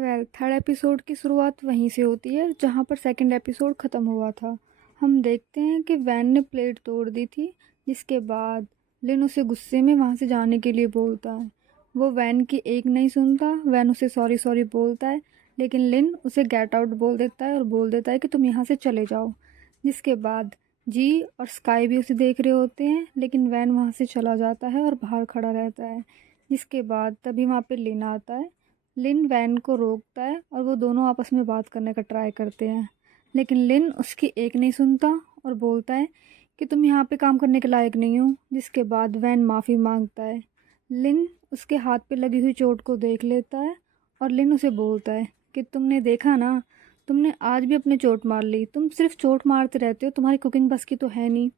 Third episode की शुरुआत वहीं से होती है जहाँ पर सेकंड एपिसोड ख़त्म हुआ था। हम देखते हैं कि वैन ने प्लेट तोड़ दी थी, जिसके बाद लिन उसे गुस्से में वहाँ से जाने के लिए बोलता है। वो वैन की एक नहीं सुनता, वैन उसे सॉरी सॉरी बोलता है, लेकिन लिन उसे गेट आउट बोल देता है और बोल देता है कि तुम यहाँ से चले जाओ। जिसके बाद जी और स्काई भी उसे देख रहे होते हैं, लेकिन वैन वहाँ से चला जाता है और बाहर खड़ा रहता है। जिसके बाद तभी वहाँ पे लिन आता है। लिन वैन को रोकता है और वो दोनों आपस में बात करने का ट्राई करते हैं, लेकिन लिन उसकी एक नहीं सुनता और बोलता है कि तुम यहाँ पे काम करने के लायक नहीं हो। जिसके बाद वैन माफ़ी मांगता है। लिन उसके हाथ पे लगी हुई चोट को देख लेता है और लिन उसे बोलता है कि तुमने देखा ना, तुमने आज भी अपने चोट मार ली, तुम सिर्फ चोट मारते रहते हो, तुम्हारी कुकिंग बस की तो है नहीं।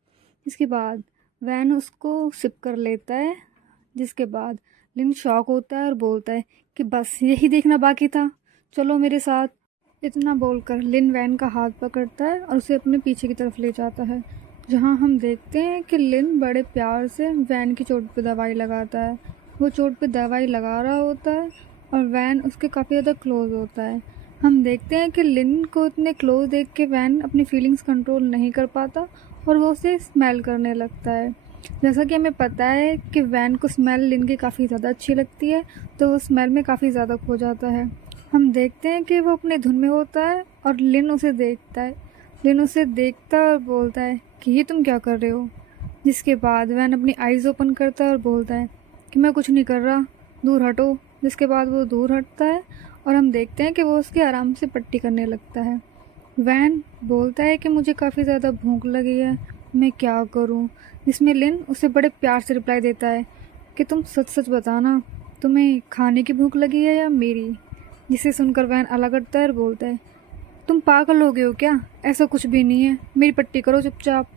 इसके बाद वैन उसको सिप कर लेता है। जिसके बाद लिन शॉक होता है और बोलता है कि बस यही देखना बाकी था, चलो मेरे साथ। इतना बोलकर लिन वैन का हाथ पकड़ता है और उसे अपने पीछे की तरफ ले जाता है, जहां हम देखते हैं कि लिन बड़े प्यार से वैन की चोट पे दवाई लगाता है। वो चोट पे दवाई लगा रहा होता है और वैन उसके काफ़ी ज़्यादा क्लोज होता है। हम देखते हैं कि लिन को इतने क्लोज देख के वैन अपनी फीलिंग्स कंट्रोल नहीं कर पाता और वो उसे स्मेल करने लगता है। जैसा कि हमें पता है कि वैन को स्मेल लिन की काफ़ी ज़्यादा अच्छी लगती है, तो वो स्मेल में काफ़ी ज़्यादा खो जाता है। हम देखते हैं कि वो अपने धुन में होता है और लिन उसे देखता है। लिन उसे देखता है और बोलता है कि ये तुम क्या कर रहे हो। जिसके बाद वैन अपनी आइज़ ओपन करता है और बोलता है कि मैं कुछ नहीं कर रहा, दूर हटो। जिसके बाद वो दूर हटता है और हम देखते हैं कि वो उसके आराम से पट्टी करने लगता है। वैन बोलता है कि मुझे काफ़ी ज़्यादा भूख लगी है, मैं क्या करूं। जिसमें लिन उसे बड़े प्यार से रिप्लाई देता है कि तुम सच सच बताना, तुम्हें खाने की भूख लगी है या मेरी। जिसे सुनकर वैन अलग हटता है और बोलता है तुम पागल हो गए हो क्या, ऐसा कुछ भी नहीं है, मेरी पट्टी करो चुपचाप।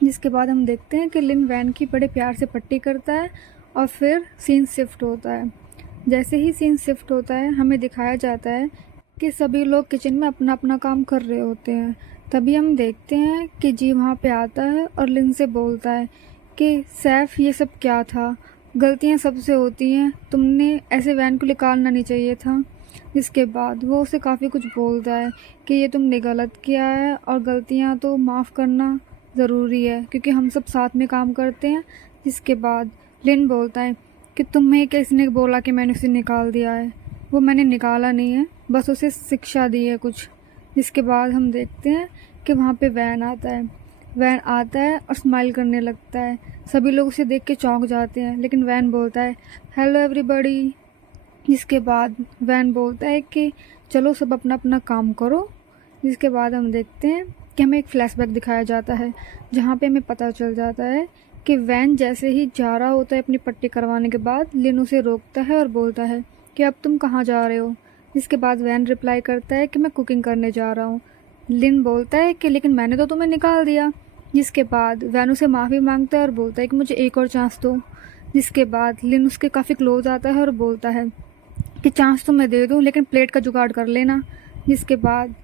जिसके बाद हम देखते हैं कि लिन वैन की बड़े प्यार से पट्टी करता है और फिर सीन शिफ्ट होता है। जैसे ही सीन शिफ्ट होता है हमें दिखाया जाता है कि सभी लोग किचन में अपना अपना काम कर रहे होते हैं। तभी हम देखते हैं कि जी वहाँ पे आता है और लिन से बोलता है कि सैफ ये सब क्या था, गलतियाँ सबसे होती हैं, तुमने ऐसे वैन को निकालना नहीं चाहिए था। जिसके बाद वो उसे काफ़ी कुछ बोलता है कि ये तुमने गलत किया है और गलतियाँ तो माफ़ करना ज़रूरी है क्योंकि हम सब साथ में काम करते हैं। जिसके बाद लिन बोलता है कि तुम्हें किसने बोला कि मैंने उसे निकाल दिया है, वो मैंने निकाला नहीं है, बस उसे शिक्षा दी है कुछ। जिसके बाद हम देखते हैं कि वहाँ पे वैन आता है। वैन आता है और स्माइल करने लगता है। सभी लोग उसे देख के चौंक जाते हैं, लेकिन वैन बोलता है हेलो एवरीबॉडी। जिसके बाद वैन बोलता है कि चलो सब अपना अपना काम करो। जिसके बाद हम देखते हैं कि हमें एक फ्लैशबैक दिखाया जाता है, जहाँ पे हमें पता चल जाता है कि वैन जैसे ही जा रहा होता है अपनी पट्टी करवाने के बाद, लिन उसे रोकता है और बोलता है कि अब तुम कहाँ जा रहे हो। जिसके बाद वैन रिप्लाई करता है कि मैं कुकिंग करने जा रहा हूँ। लिन बोलता है कि लेकिन मैंने तो तुम्हें निकाल दिया। जिसके बाद वैन उसे माफ़ी मांगता है और बोलता है कि मुझे एक और चांस दो। जिसके बाद लिन उसके काफ़ी क्लोज आता है और बोलता है कि चांस तो मैं दे दूँ, लेकिन प्लेट का जुगाड़ कर लेना। जिसके बाद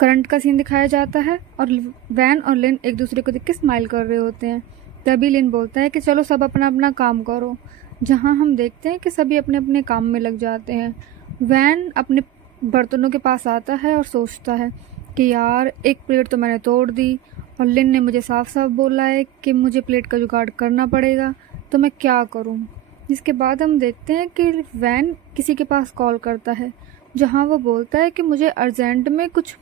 करंट का सीन दिखाया जाता है और वैन और लिन एक दूसरे को देख के स्माइल कर रहे होते हैं। तभी लिन बोलता है कि चलो सब अपना अपना काम करो, जहां हम देखते हैं कि सभी अपने अपने काम में लग जाते हैं। वैन अपने बर्तनों के पास आता है और सोचता है कि यार एक प्लेट तो मैंने तोड़ दी और लिन ने मुझे साफ साफ बोला है कि मुझे प्लेट का जुगाड़ करना पड़ेगा, तो मैं क्या करूं। जिसके बाद हम देखते हैं कि वैन किसी के पास कॉल करता है, जहां वो बोलता है कि मुझे अर्जेंट में कुछ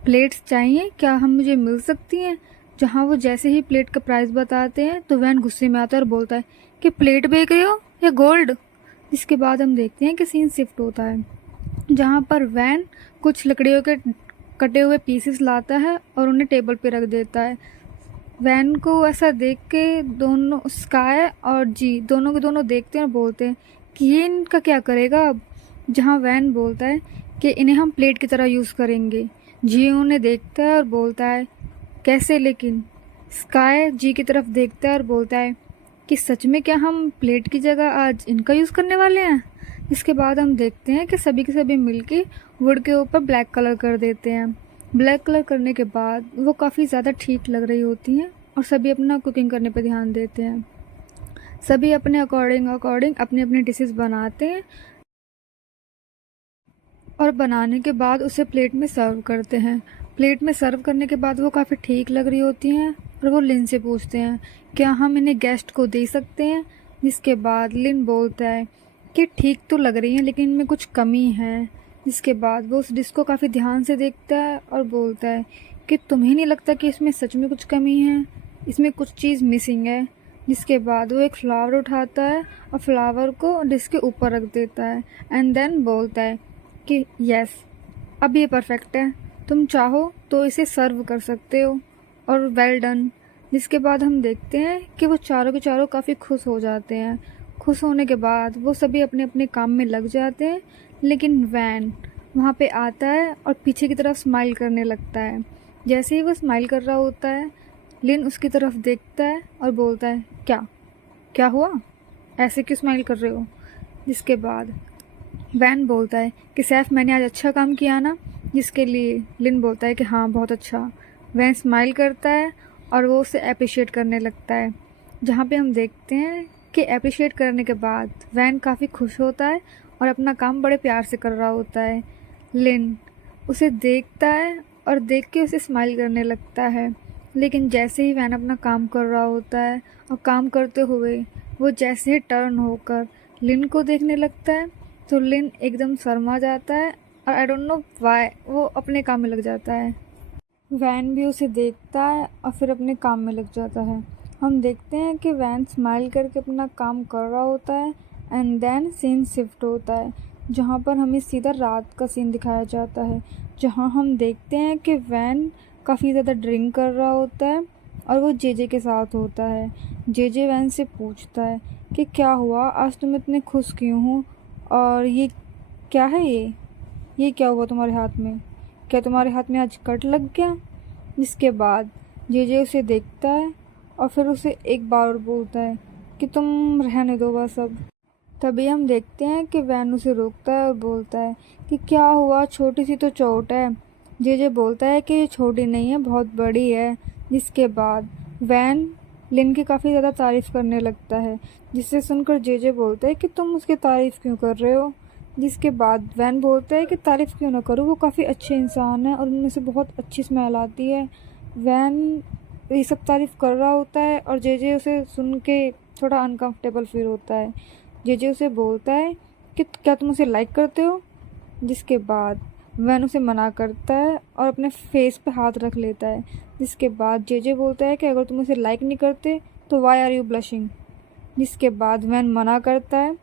प्लेट्स चाहिए, क्या हम मुझे मिल सकती हैं। जहाँ वो जैसे ही प्लेट का प्राइस बताते हैं तो वैन गुस्से में आता है और बोलता है कि प्लेट बेच रहे हो या गोल्ड। इसके बाद हम देखते हैं कि सीन शिफ्ट होता है, जहाँ पर वैन कुछ लकड़ियों के कटे हुए पीसेस लाता है और उन्हें टेबल पे रख देता है। वैन को ऐसा देख के दोनों स्काई और जी दोनों के दोनों देखते हैं और बोलते हैं कि ये इनका क्या करेगा अब। जहाँ वैन बोलता है कि इन्हें हम प्लेट की तरह यूज़ करेंगे। जी उन्हें देखता है और बोलता है कैसे, लेकिन स्काई जी की तरफ देखता है और बोलता है कि सच में क्या हम प्लेट की जगह आज इनका यूज़ करने वाले हैं। इसके बाद हम देखते हैं कि सभी के सभी मिलके वुड के ऊपर ब्लैक कलर कर देते हैं। ब्लैक कलर करने के बाद वो काफ़ी ज़्यादा ठीक लग रही होती हैं और सभी अपना कुकिंग करने पर ध्यान देते हैं। सभी अपने अकॉर्डिंग अपनी अपनी डिशेस बनाते हैं और बनाने के बाद उसे प्लेट में सर्व करते हैं। प्लेट में सर्व करने के बाद वो काफ़ी ठीक लग रही होती हैं और वो लिन से पूछते हैं क्या हम इन्हें गेस्ट को दे सकते हैं। जिसके बाद लिन बोलता है कि ठीक तो लग रही हैं लेकिन इनमें कुछ कमी है। जिसके बाद वो उस डिश को काफ़ी ध्यान से देखता है और बोलता है कि तुम्हें नहीं लगता कि इसमें सच में कुछ कमी है, इसमें कुछ चीज़ मिसिंग है। जिसके बाद वो एक फ्लावर उठाता है और फ्लावर को डिश के ऊपर रख देता है एंड देन बोलता है कि यस, अब ये परफेक्ट है, तुम चाहो तो इसे सर्व कर सकते हो और वेल डन। जिसके बाद हम देखते हैं कि वो चारों के चारों काफ़ी खुश हो जाते हैं। खुश होने के बाद वो सभी अपने अपने काम में लग जाते हैं, लेकिन वैन वहाँ पे आता है और पीछे की तरफ स्माइल करने लगता है। जैसे ही वो स्माइल कर रहा होता है, लिन उसकी तरफ देखता है और बोलता है क्या क्या हुआ, ऐसे क्यों स्माइल कर रहे हो। जिसके बाद वैन बोलता है कि सैफ मैंने आज अच्छा काम किया ना। जिसके लिए लिन बोलता है कि हाँ बहुत अच्छा। वैन स्माइल करता है और वो उसे अप्रिशिएट करने लगता है। जहाँ पे हम देखते हैं कि अप्रिशिएट करने के बाद वैन काफ़ी खुश होता है और अपना काम बड़े प्यार से कर रहा होता है। लिन उसे देखता है और देख के उसे स्माइल करने लगता है, लेकिन जैसे ही वैन अपना काम कर रहा होता है और काम करते हुए वो जैसे ही टर्न होकर लिन को देखने लगता है तो लिन एकदम शर्मा जाता है और आई डोंट नो व्हाई वो अपने काम में लग जाता है। वैन भी उसे देखता है और फिर अपने काम में लग जाता है। हम देखते हैं कि वैन स्माइल करके अपना काम कर रहा होता है एंड देन सीन शिफ्ट होता है, जहाँ पर हमें सीधा रात का सीन दिखाया जाता है, जहाँ हम देखते हैं कि वैन काफ़ी ज़्यादा ड्रिंक कर रहा होता है और वो जेजे के साथ होता है। जेजे वैन से पूछता है कि क्या हुआ, आज तुम इतने खुश क्यों हो और ये क्या है, ये क्या हुआ तुम्हारे हाथ में, क्या तुम्हारे हाथ में आज कट लग गया। जिसके बाद जेजे उसे देखता है और फिर उसे एक बार और बोलता है कि तुम रहने दो बस अब। तभी हम देखते हैं कि वैन उसे रोकता है और बोलता है कि क्या हुआ, छोटी सी तो चोट है। जेजे बोलता है कि ये छोटी नहीं है, बहुत बड़ी है। जिसके बाद वैन लिन की काफ़ी ज़्यादा तारीफ़ करने लगता है, जिसे सुनकर जेजे बोलता है कि तुम उसकी तारीफ़ क्यों कर रहे हो। जिसके बाद वैन बोलता है कि तारीफ़ क्यों ना करूँ, वो काफ़ी अच्छे इंसान है और उनमें से बहुत अच्छी स्मेल आती है। वैन ये सब तारीफ़ कर रहा होता है और जेजे उसे सुन के थोड़ा अनकंफर्टेबल फील होता है। जेजे उसे बोलता है कि क्या तुम उसे लाइक करते हो। जिसके बाद वैन उसे मना करता है और अपने फेस पे हाथ रख लेता है। जिसके बाद जेजे बोलता है कि अगर तुम उसे लाइक नहीं करते तो वाई आर यू ब्लशिंग। जिसके बाद वैन मना करता है,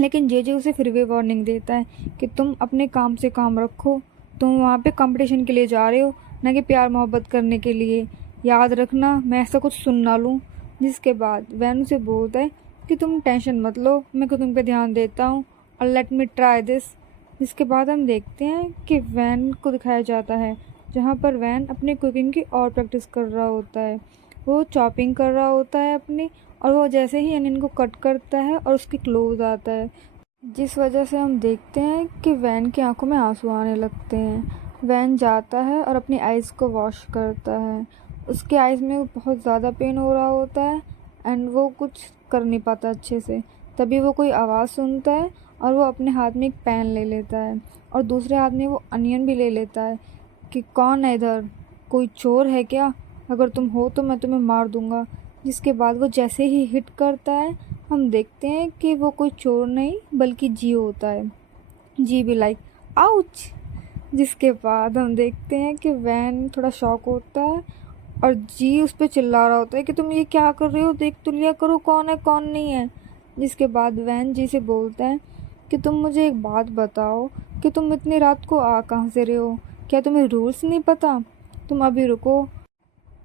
लेकिन जेजे उसे फिर भी वार्निंग देता है कि तुम अपने काम से काम रखो, तुम वहाँ पे कंपटीशन के लिए जा रहे हो, ना कि प्यार मोहब्बत करने के लिए। याद रखना मैं ऐसा कुछ सुन ना लूँ। जिसके बाद वैन उसे बोलता है कि तुम टेंशन मत लो, मैं कुकिंग पे ध्यान देता हूँ और लेट मी ट्राई दिस। जिसके बाद हम देखते हैं कि वैन को दिखाया जाता है, जहाँ पर वैन अपनी कुकिंग की और प्रैक्टिस कर रहा होता है। वो चॉपिंग कर रहा होता है अपनी, और वो जैसे ही अनियन को कट करता है और उसकी क्लोज आता है, जिस वजह से हम देखते हैं कि वैन की आंखों में आंसू आने लगते हैं। वैन जाता है और अपनी आइज़ को वॉश करता है। उसके आइज़ में बहुत ज़्यादा पेन हो रहा होता है एंड वो कुछ कर नहीं पाता अच्छे से। तभी वो कोई आवाज़ सुनता है और वो अपने हाथ में एक पेन ले लेता है और दूसरे हाथ में वो अनियन भी ले लेता है कि कौन है इधर, कोई चोर है क्या, अगर तुम हो तो मैं तुम्हें मार दूंगा। जिसके बाद वो जैसे ही हिट करता है, हम देखते हैं कि वो कोई चोर नहीं बल्कि जी होता है। जी भी लाइक आउच। जिसके बाद हम देखते हैं कि वैन थोड़ा शॉक होता है और जी उस पर चिल्ला रहा होता है कि तुम ये क्या कर रहे हो, देख तो लिया करो कौन है कौन नहीं है। जिसके बाद वैन जी से बोलता है कि तुम मुझे एक बात बताओ कि तुम इतनी रात को आ कहाँ से रहे हो, क्या तुम्हें रूल्स नहीं पता। तुम अभी रुको,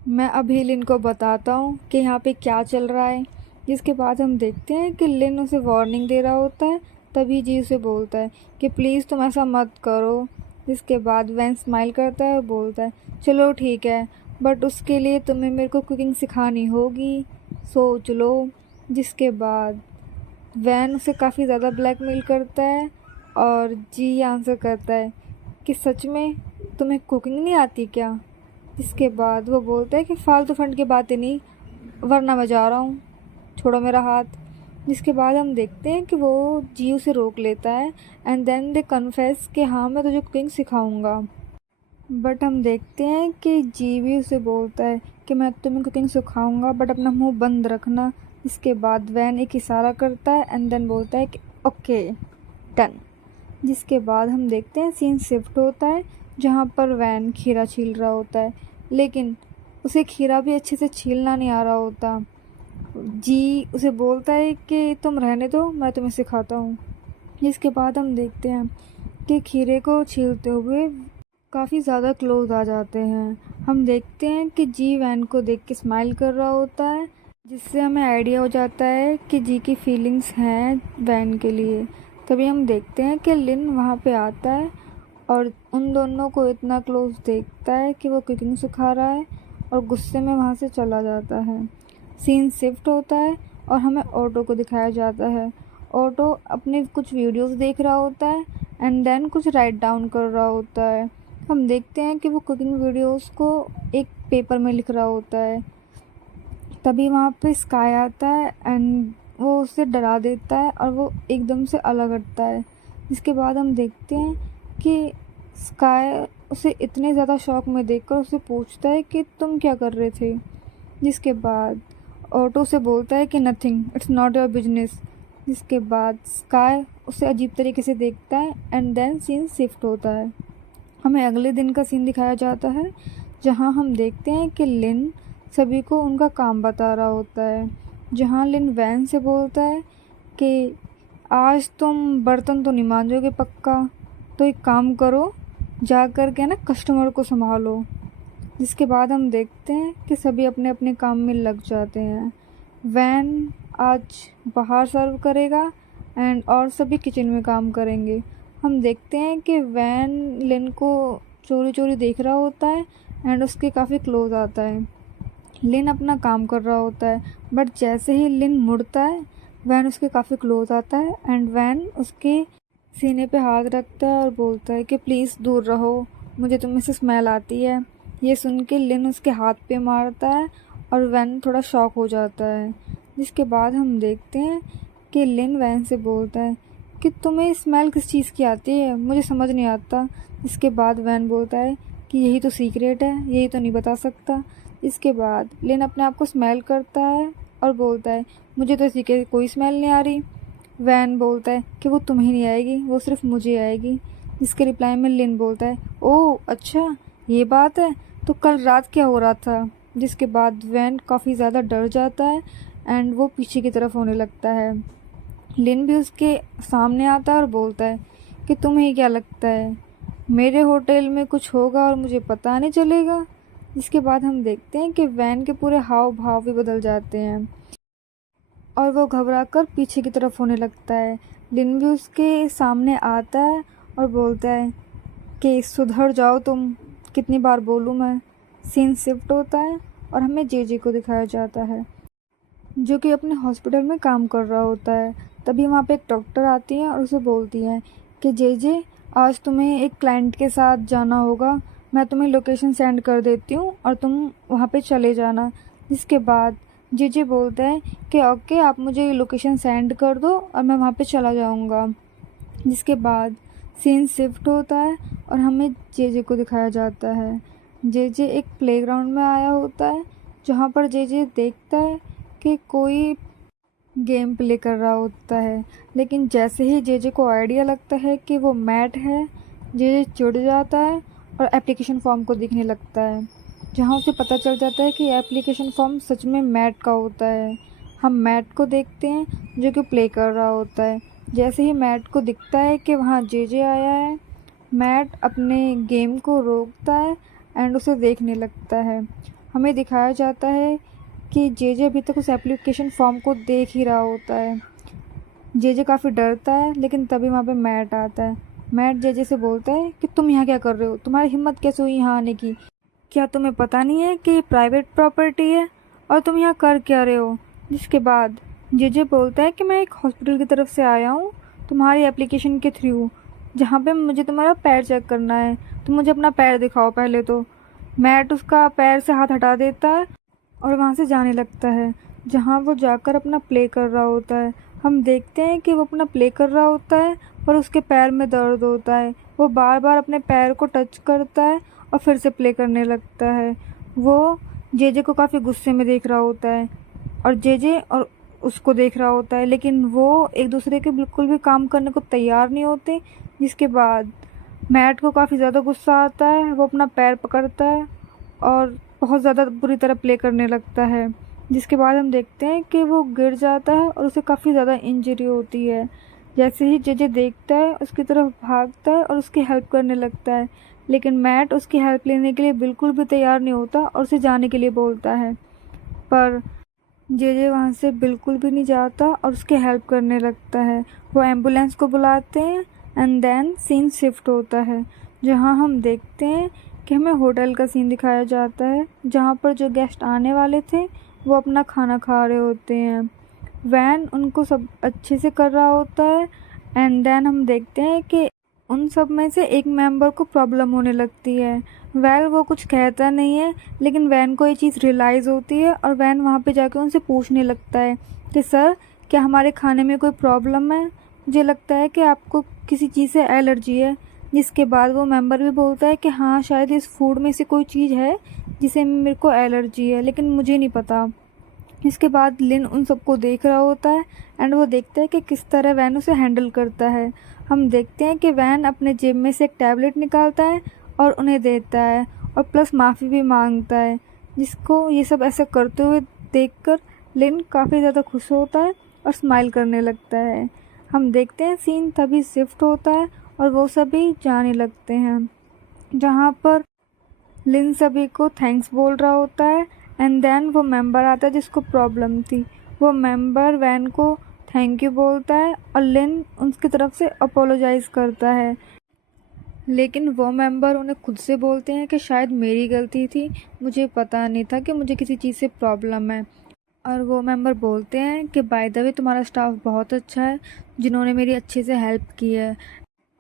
मैं अभी लिन को बताता हूँ कि यहाँ पे क्या चल रहा है। जिसके बाद हम देखते हैं कि लिन उसे वार्निंग दे रहा होता है। तभी जी उसे बोलता है कि प्लीज़ तुम ऐसा मत करो। जिसके बाद वैन स्माइल करता है और बोलता है चलो ठीक है, बट उसके लिए तुम्हें मेरे को कुकिंग सिखानी होगी, सोच लो। जिसके बाद वैन उसे काफ़ी ज़्यादा ब्लैकमेल करता है और जी आंसर करता है कि सच में तुम्हें कुकिंग नहीं आती क्या। इसके बाद वो बोलता है कि फालतू फंड की बातें नहीं, वरना मैं जा रहा हूँ, छोड़ो मेरा हाथ। जिसके बाद हम देखते हैं कि वो जी उसे रोक लेता है एंड देन दे कन्फेस कि हाँ मैं तुझे कुकिंग सिखाऊंगा। बट हम देखते हैं कि जी भी उसे बोलता है कि मैं तुम्हें कुकिंग सिखाऊंगा बट अपना मुंह बंद रखना। इसके बाद वैन एक इशारा करता है एंड देन बोलता है कि ओके डन। जिसके बाद हम देखते हैं सीन शिफ्ट होता है जहाँ पर वैन खीरा छील रहा होता है, लेकिन उसे खीरा भी अच्छे से छीलना नहीं आ रहा होता। जी उसे बोलता है कि तुम रहने दो, मैं तुम्हें सिखाता हूँ। जिसके बाद हम देखते हैं कि खीरे को छीलते हुए काफ़ी ज़्यादा क्लोज आ जाते हैं। हम देखते हैं कि जी वैन को देख के स्माइल कर रहा होता है, जिससे हमें आइडिया हो जाता है कि जी की फीलिंग्स हैं वैन के लिए। तभी हम देखते हैं कि लिन वहाँ पे आता है और उन दोनों को इतना क्लोज देखता है कि वो कुकिंग सिखा रहा है और गुस्से में वहाँ से चला जाता है। सीन शिफ्ट होता है और हमें ऑटो को दिखाया जाता है। ऑटो अपने कुछ वीडियोस देख रहा होता है एंड देन कुछ राइट डाउन कर रहा होता है। हम देखते हैं कि वो कुकिंग वीडियोस को एक पेपर में लिख रहा होता है। तभी वहाँ पे स्काई आता है एंड वो उसे डरा देता है और वो एकदम से अलग हटता है। जिसके बाद हम देखते हैं कि स्काई उसे इतने ज़्यादा शॉक में देखकर उसे पूछता है कि तुम क्या कर रहे थे। जिसके बाद ऑटो से बोलता है कि nothing, it's not your business. जिसके बाद स्काई उसे अजीब तरीके से देखता है एंड देन सीन शिफ्ट होता है। हमें अगले दिन का सीन दिखाया जाता है जहां हम देखते हैं कि लिन सभी को उनका काम बता रहा होता है। जहां लिन वैन से बोलता है कि आज तुम बर्तन तो नहीं मांजोगे पक्का, तो एक काम करो, जा कर के ना कस्टमर को संभालो। जिसके बाद हम देखते हैं कि सभी अपने अपने काम में लग जाते हैं। वैन आज बाहर सर्व करेगा एंड और सभी किचन में काम करेंगे। हम देखते हैं कि वैन लिन को चोरी चोरी देख रहा होता है एंड उसके काफ़ी क्लोज आता है। लिन अपना काम कर रहा होता है बट जैसे ही लिन मुड़ता है वैन उसके काफ़ी क्लोज आता है एंड वैन उसके सीने पे हाथ रखता है और बोलता है कि प्लीज़ दूर रहो, मुझे तुम में से स्मेल आती है। ये सुन के लिन उसके हाथ पे मारता है और वैन थोड़ा शॉक हो जाता है। जिसके बाद हम देखते हैं कि लिन वैन से बोलता है कि तुम्हें स्मेल किस चीज़ की आती है, मुझे समझ नहीं आता। इसके बाद वैन बोलता है कि यही तो सीक्रेट है, यही तो नहीं बता सकता। इसके बाद लिन अपने आप को स्मेल करता है और बोलता है मुझे तो इसी की कोई स्मेल नहीं आ रही। वैन बोलता है कि वो तुम्हें नहीं आएगी, वो सिर्फ मुझे आएगी। इसके रिप्लाई में लिन बोलता है ओह अच्छा ये बात है, तो कल रात क्या हो रहा था। जिसके बाद वैन काफ़ी ज़्यादा डर जाता है एंड वो पीछे की तरफ होने लगता है। लिन भी उसके सामने आता है और बोलता है कि तुम्हें क्या लगता है मेरे होटल में कुछ होगा और मुझे पता नहीं चलेगा। जिसके बाद हम देखते हैं कि वैन के पूरे हाव भाव भी बदल जाते हैं और वो घबरा कर पीछे की तरफ होने लगता है। लिन भी उसके सामने आता है और बोलता है कि सुधर जाओ तुम, कितनी बार बोलूँ मैं। सीन शिफ्ट होता है और हमें जेजे को दिखाया जाता है जो कि अपने हॉस्पिटल में काम कर रहा होता है। तभी वहाँ पे एक डॉक्टर आती है और उसे बोलती है कि जेजे आज तुम्हें एक क्लाइंट के साथ जाना होगा, मैं तुम्हें लोकेशन सेंड कर देती हूँ और तुम वहाँ पे चले जाना। जिसके बाद जेजे बोलता है कि ओके आप मुझे लोकेशन सेंड कर दो और मैं वहाँ पे चला जाऊँगा। जिसके बाद सीन शिफ्ट होता है और हमें जेजे को दिखाया जाता है। जेजे एक प्लेग्राउंड में आया होता है जहाँ पर जेजे देखता है कि कोई गेम प्ले कर रहा होता है, लेकिन जैसे ही जेजे को आइडिया लगता है कि वो मैट है, जेजे चिढ़ जाता है और एप्लीकेशन फॉर्म को देखने लगता है, जहाँ उसे पता चल जाता है कि एप्लीकेशन फॉर्म सच में मैट का होता है। हम मैट को देखते हैं जो कि प्ले कर रहा होता है। जैसे ही मैट को दिखता है कि वहाँ जेजे आया है, मैट अपने गेम को रोकता है एंड उसे देखने लगता है। हमें दिखाया जाता है कि जेजे अभी तक उस एप्लीकेशन फॉर्म को देख ही रहा होता है। जेजे काफ़ी डरता है, लेकिन तभी वहाँ पे मैट आता है। मैट जेजे से बोलता है कि तुम यहाँ क्या कर रहे हो, तुम्हारी हिम्मत कैसे हुई यहाँ आने की, क्या तुम्हें पता नहीं है कि ये प्राइवेट प्रॉपर्टी है और तुम यहाँ कर क्या रहे हो। जिसके बाद जेजे बोलता है कि मैं एक हॉस्पिटल की तरफ से आया हूँ तुम्हारी एप्लीकेशन के थ्रू, जहाँ पे मुझे तुम्हारा पैर चेक करना है, तुम मुझे अपना पैर दिखाओ पहले तो। मैट उसका पैर से हाथ हटा देता है और वहाँ से जाने लगता है। जहाँ वो जाकर अपना प्ले कर रहा होता है। हम देखते हैं कि वो अपना प्ले कर रहा होता है पर उसके पैर में दर्द होता है। वो बार बार अपने पैर को टच करता है और फिर से प्ले करने लगता है। वो जेजे को काफ़ी गुस्से में देख रहा होता है और जेजे और उसको देख रहा होता है, लेकिन वो एक दूसरे के बिल्कुल भी काम करने को तैयार नहीं होते। जिसके बाद मैट को काफ़ी ज़्यादा गुस्सा आता है। वो अपना पैर पकड़ता है और बहुत ज़्यादा बुरी तरह प्ले करने लगता है। जिसके बाद हम देखते हैं कि वो गिर जाता है और उसे काफ़ी ज़्यादा इंजरी होती है। जैसे ही जेजे देखता है उसकी तरफ भागता है और उसकी हेल्प करने लगता है, लेकिन मैट उसकी हेल्प लेने के लिए बिल्कुल भी तैयार नहीं होता और उसे जाने के लिए बोलता है। पर जेजे वहाँ से बिल्कुल भी नहीं जाता और उसकी हेल्प करने लगता है। वो एम्बुलेंस को बुलाते हैं एंड देन सीन शिफ्ट होता है, जहाँ हम देखते हैं कि हमें होटल का सीन दिखाया जाता है, जहाँ पर जो गेस्ट आने वाले थे वो अपना खाना खा रहे होते हैं। वैन उनको सब अच्छे से कर रहा होता है एंड देन हम देखते हैं कि उन सब में से एक मेंबर को प्रॉब्लम होने लगती है। वो कुछ कहता नहीं है, लेकिन वैन को ये चीज़ रियलाइज़ होती है और वैन वहाँ पे जाकर उनसे पूछने लगता है कि सर, क्या हमारे खाने में कोई प्रॉब्लम है? मुझे लगता है कि आपको किसी चीज़ से एलर्जी है। जिसके बाद वो मेंबर भी बोलता है कि हाँ, शायद इस फूड में से कोई चीज़ है जिसे मेरे को एलर्जी है, लेकिन मुझे नहीं पता। इसके बाद लिन उन सबको देख रहा होता है एंड वो देखता है कि किस तरह वैन उसे हैंडल करता है। हम देखते हैं कि वैन अपने जेब में से एक टैबलेट निकालता है और उन्हें देता है और प्लस माफ़ी भी मांगता है। जिसको ये सब ऐसा करते हुए देखकर लिन काफ़ी ज़्यादा खुश होता है और स्माइल करने लगता है। हम देखते हैं सीन तभी शिफ्ट होता है और वो सभी जाने लगते हैं, जहाँ पर लिन सभी को थैंक्स बोल रहा होता है एंड देन वो मेंबर आता है जिसको प्रॉब्लम थी। वो मेंबर वैन को थैंक यू बोलता है और लिन उसकी तरफ से अपोलोजाइज़ करता है, लेकिन वो मेंबर उन्हें खुद से बोलते हैं कि शायद मेरी गलती थी, मुझे पता नहीं था कि मुझे किसी चीज़ से प्रॉब्लम है। और वो मेंबर बोलते हैं कि बाय द वे तुम्हारा स्टाफ बहुत अच्छा है, जिन्होंने मेरी अच्छे से हेल्प की है।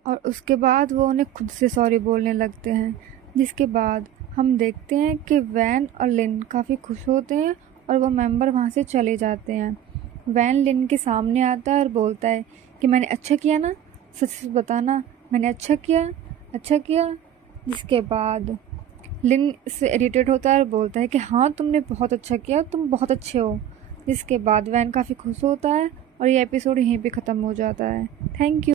और उसके बाद वो उन्हें खुद से सॉरी बोलने लगते हैं। जिसके बाद हम देखते हैं कि वैन और लिन काफ़ी खुश होते हैं और वो मेंबर वहाँ से चले जाते हैं। वैन लिन के सामने आता है और बोलता है कि मैंने अच्छा किया ना, सच सच बताना, मैंने अच्छा किया, अच्छा किया। जिसके बाद लिन इससे इरिटेट होता है और बोलता है कि हाँ, तुमने बहुत अच्छा किया, तुम बहुत अच्छे हो। जिसके बाद वैन काफ़ी खुश होता है और ये एपिसोड यहीं पे ख़त्म हो जाता है। Thank you.